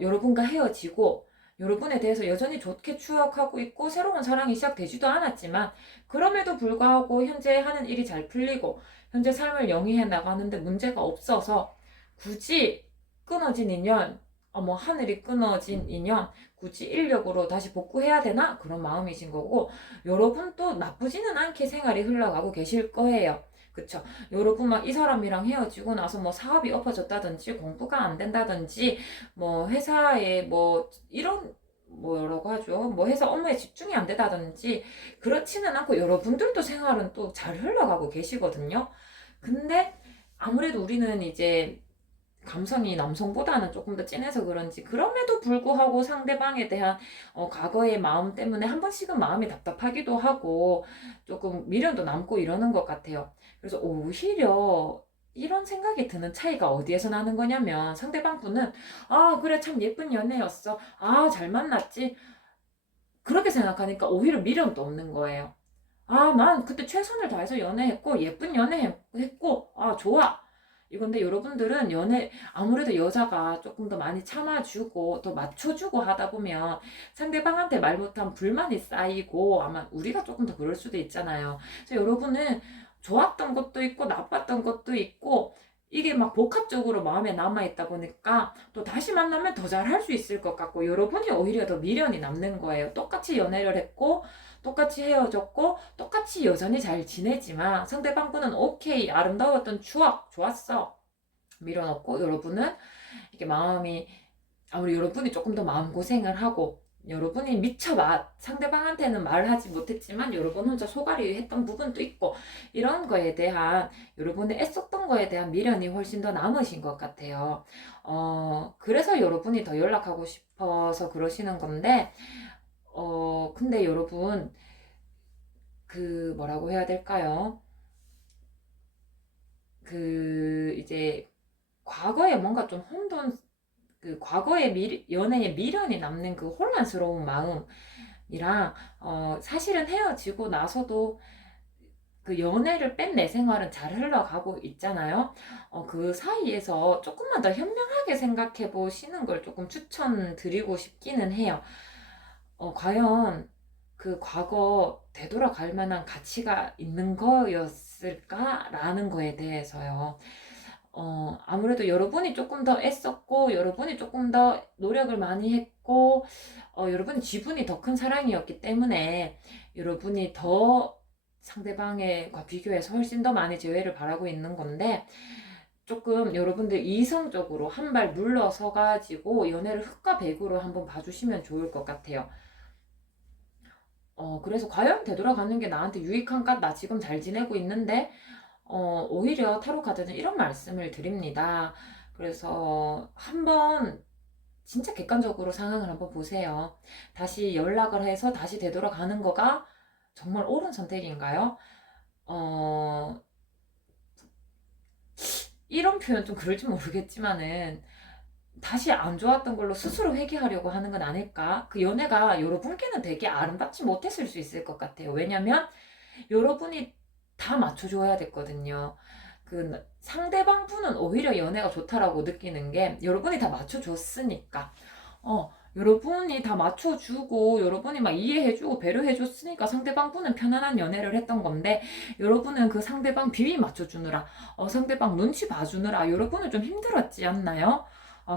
여러분과 헤어지고 여러분에 대해서 여전히 좋게 추억하고 있고 새로운 사랑이 시작되지도 않았지만 그럼에도 불구하고 현재 하는 일이 잘 풀리고 현재 삶을 영위해 나가는데 문제가 없어서 굳이 끊어진 인연, 뭐 하늘이 끊어진 인연 굳이 인력으로 다시 복구해야 되나? 그런 마음이신 거고, 여러분도 나쁘지는 않게 생활이 흘러가고 계실 거예요. 그쵸? 여러분 막 이 사람이랑 헤어지고 나서 뭐 사업이 엎어졌다든지 공부가 안 된다든지 뭐 회사에 뭐 이런 뭐라고 하죠? 뭐 회사 업무에 집중이 안 되다든지 그렇지는 않고 여러분들도 생활은 또 잘 흘러가고 계시거든요. 근데 아무래도 우리는 이제 감성이 남성보다는 조금 더 진해서 그런지 그럼에도 불구하고 상대방에 대한 과거의 마음 때문에 한 번씩은 마음이 답답하기도 하고 조금 미련도 남고 이러는 것 같아요. 그래서 오히려 이런 생각이 드는 차이가 어디에서 나는 거냐면 상대방 분은 아 그래 참 예쁜 연애였어 아 잘 만났지 그렇게 생각하니까 오히려 미련도 없는 거예요. 아, 난 그때 최선을 다해서 연애했고, 예쁜 연애했고, 아, 좋아. 이건데 여러분들은 아무래도 여자가 조금 더 많이 참아주고, 더 맞춰주고 하다 보면 상대방한테 말 못한 불만이 쌓이고, 아마 우리가 조금 더 그럴 수도 있잖아요. 그래서 여러분은 좋았던 것도 있고, 나빴던 것도 있고, 이게 막 복합적으로 마음에 남아있다 보니까 또 다시 만나면 더 잘할 수 있을 것 같고, 여러분이 오히려 더 미련이 남는 거예요. 똑같이 연애를 했고, 똑같이 헤어졌고 똑같이 여전히 잘 지내지만 상대방분은 오케이 아름다웠던 추억 좋았어 밀어넣고 여러분은 이게 마음이 아무리 여러분이 조금 더 마음고생을 하고 여러분이 미처 상대방한테는 말하지 못했지만 여러분 혼자 소갈이 했던 부분도 있고 이런 거에 대한 여러분이 애썼던 거에 대한 미련이 훨씬 더 남으신 것 같아요. 그래서 여러분이 더 연락하고 싶어서 그러시는 건데 근데 여러분, 뭐라고 해야 될까요? 이제, 과거에 뭔가 좀 과거의 연애에 미련이 남는 그 혼란스러운 마음이랑, 사실은 헤어지고 나서도 그 연애를 뺀 내 생활은 잘 흘러가고 있잖아요. 그 사이에서 조금만 더 현명하게 생각해 보시는 걸 조금 추천드리고 싶기는 해요. 과연 그 과거 되돌아갈 만한 가치가 있는 거였을까라는 거에 대해서요. 아무래도 여러분이 조금 더 애썼고, 여러분이 조금 더 노력을 많이 했고, 여러분이 지분이 더 큰 사랑이었기 때문에, 여러분이 더 상대방과 비교해서 훨씬 더 많이 재회를 바라고 있는 건데, 조금 여러분들 이성적으로 한 발 물러서 가지고 연애를 흑과 백으로 한번 봐주시면 좋을 것 같아요. 그래서 과연 되돌아가는 게 나한테 유익한가? 나 지금 잘 지내고 있는데, 오히려 타로 카드는 이런 말씀을 드립니다. 그래서 한번 진짜 객관적으로 상황을 한번 보세요. 다시 연락을 해서 다시 되돌아가는 거가 정말 옳은 선택인가요? 어, 이런 표현 좀 그럴지 모르겠지만은, 다시 안 좋았던 걸로 스스로 회개하려고 하는 건 아닐까? 그 연애가 여러분께는 되게 아름답지 못했을 수 있을 것 같아요. 왜냐면 여러분이 다 맞춰줘야 됐거든요. 그 상대방 분은 오히려 연애가 좋다라고 느끼는 게 여러분이 다 맞춰줬으니까. 여러분이 다 맞춰주고 여러분이 막 이해해주고 배려해줬으니까 상대방 분은 편안한 연애를 했던 건데 여러분은 그 상대방 비위 맞춰주느라 상대방 눈치 봐주느라 여러분은 좀 힘들었지 않나요?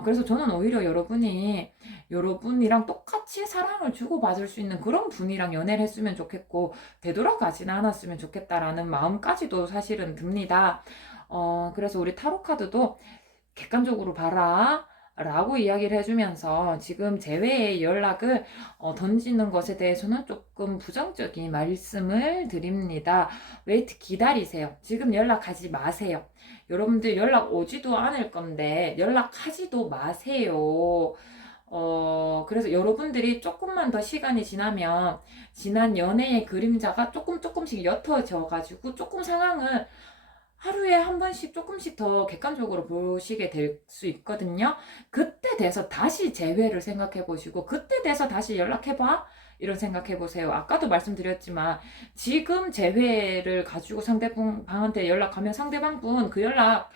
그래서 저는 오히려 여러분이랑 똑같이 사랑을 주고받을 수 있는 그런 분이랑 연애를 했으면 좋겠고, 되돌아가지는 않았으면 좋겠다라는 마음까지도 사실은 듭니다. 그래서 우리 타로카드도 객관적으로 봐라. 라고 이야기를 해주면서 지금 재회의 연락을 던지는 것에 대해서는 조금 부정적인 말씀을 드립니다. 웨이트 기다리세요. 지금 연락하지 마세요. 여러분들 연락 오지도 않을 건데 연락하지도 마세요. 그래서 여러분들이 조금만 더 시간이 지나면 지난 연애의 그림자가 조금씩 옅어져 가지고 조금 상황을 하루에 한 번씩 조금씩 더 객관적으로 보시게 될 수 있거든요. 그때 돼서 다시 재회를 생각해 보시고, 그때 돼서 다시 연락해봐? 이런 생각해 보세요. 아까도 말씀드렸지만, 지금 재회를 가지고 상대방한테 연락하면 상대방분 그 연락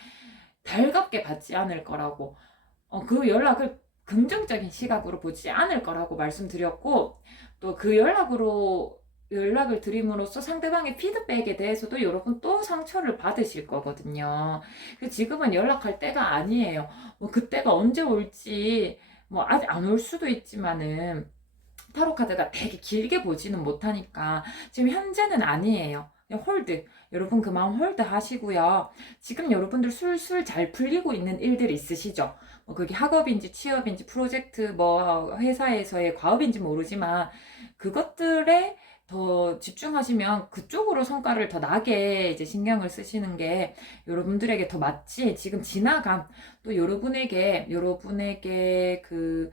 달갑게 받지 않을 거라고, 그 연락을 긍정적인 시각으로 보지 않을 거라고 말씀드렸고, 또 그 연락으로 연락을 드림으로써 상대방의 피드백에 대해서도 여러분 또 상처를 받으실 거거든요. 지금은 연락할 때가 아니에요. 뭐 그때가 언제 올지 뭐 아직 안 올 수도 있지만은 타로 카드가 되게 길게 보지는 못하니까 지금 현재는 아니에요. 그냥 홀드. 여러분 그 마음 홀드 하시고요. 지금 여러분들 술술 잘 풀리고 있는 일들 있으시죠? 뭐 그게 학업인지 취업인지 프로젝트 뭐 회사에서의 과업인지 모르지만 그것들에 더 집중하시면 그쪽으로 성과를 더 나게 이제 신경을 쓰시는 게 여러분들에게 더 맞지. 지금 지나간 또 여러분에게 그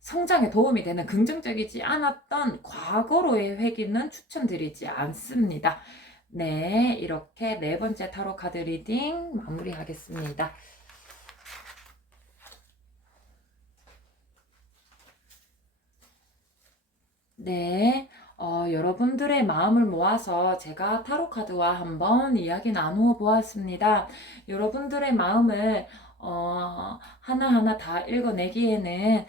성장에 도움이 되는 긍정적이지 않았던 과거로의 회귀는 추천드리지 않습니다. 네, 이렇게 네 번째 타로 카드 리딩 마무리하겠습니다. 네, 여러분들의 마음을 모아서 제가 타로 카드와 한번 이야기 나누어 보았습니다. 여러분들의 마음을 하나하나 다 읽어내기에는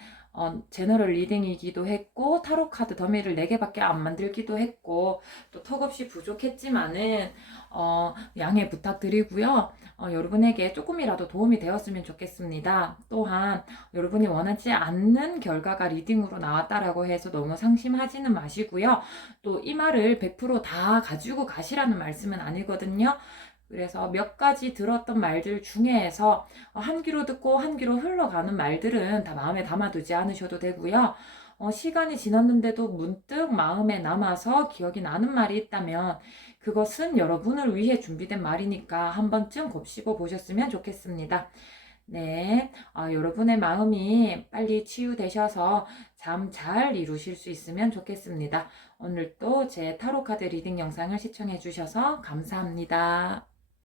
제너럴 리딩이기도 했고 타로 카드 더미를 4개밖에 안 만들기도 했고 또 턱없이 부족했지만은 양해 부탁드리고요. 여러분에게 조금이라도 도움이 되었으면 좋겠습니다. 또한 여러분이 원하지 않는 결과가 리딩으로 나왔다라고 해서 너무 상심하지는 마시고요. 또 이 말을 100%다 가지고 가시라는 말씀은 아니거든요. 그래서 몇 가지 들었던 말들 중에서 한 귀로 듣고 한 귀로 흘러가는 말들은 다 마음에 담아두지 않으셔도 되고요. 시간이 지났는데도 문득 마음에 남아서 기억이 나는 말이 있다면 그것은 여러분을 위해 준비된 말이니까 한 번쯤 곱씹어 보셨으면 좋겠습니다. 네, 여러분의 마음이 빨리 치유되셔서 잠 잘 이루실 수 있으면 좋겠습니다. 오늘 또 제 타로카드 리딩 영상을 시청해 주셔서 감사합니다.